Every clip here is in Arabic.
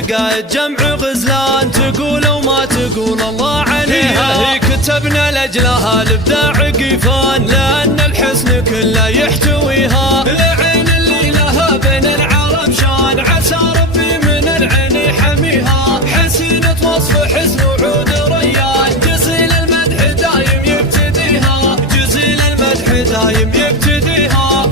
قايد جمع غزلان، تقول وما تقول الله عليها. هي كتبنا لأجلها الإبداع قيفان، لأن الحسن كله يحتويها. العين اللي لها بين العالم شان، عسى ربي من العين يحميها. حسينة وصف حسن وعود ريان، جزيل المدح دايم يبتديها. جزيل المدح دايم يبتديها.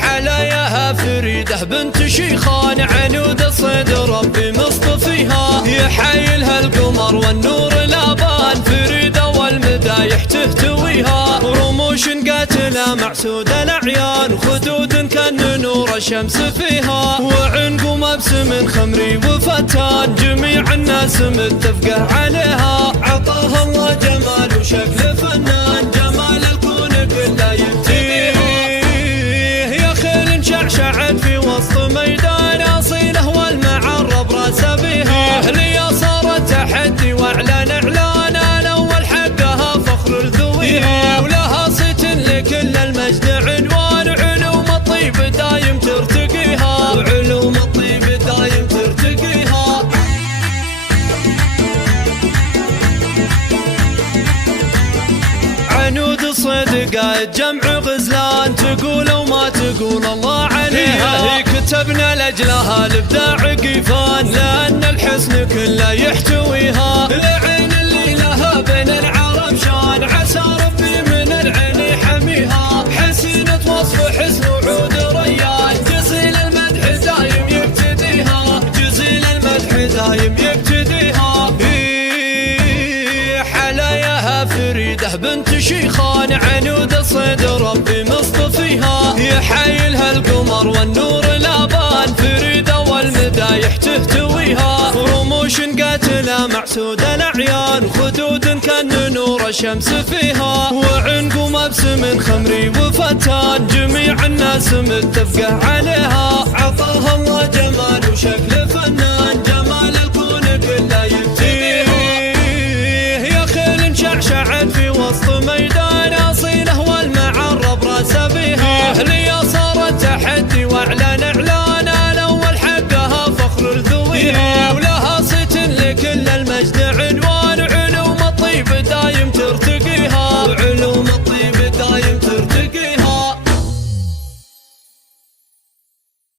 حلاياها فريدة بنت شيخان، عنود الصيد ربي مصطفيها. يحايلها القمر والنور الابان، فريدة والمدايح تهتويها. رموش قاتلة معسود الاعيان، خدود كان نور الشمس فيها. وعنق مبسم خمري وفتان، جميع الناس متفقه عليها. عطاها الله جمال وشكل فنان، جمال الكون كله يبتديها. شعشعت في وسط ميدان اصيله، والمعرب راس بها. هي صارت تحدي واعلان اعلان، الاول حقها فخر الذويها. ولها صيت لكل المجد عنوان، علوم الطيب دايم ترتقيها. وعلوم الطيب دايم ترتقيها. عنود الصيد قايد جمع غزلان، تقول وما تقول الله عليها. هي كتبنا لأجلها الإبداع قيفان، لأن الحسن كله يحتويها. العين اللي لها بين العالم شان، عسى ربي من العين يحميها. حسينة وصف حسن وعود ريان، جزيل المدح دايم يبتديها. جزيل المدح دايم يبتديها. حلاياها فريدة بنت شيخان، عنود الصيد ربي مصطفيها. يحايلها القمر والنور الابان، فريدة والمدايح تهتويها. رموش قاتلة معسود الاعيان، خدود كان نور الشمس فيها. وعنق مبسم خمري وفتان، جميع الناس متفقه عليها.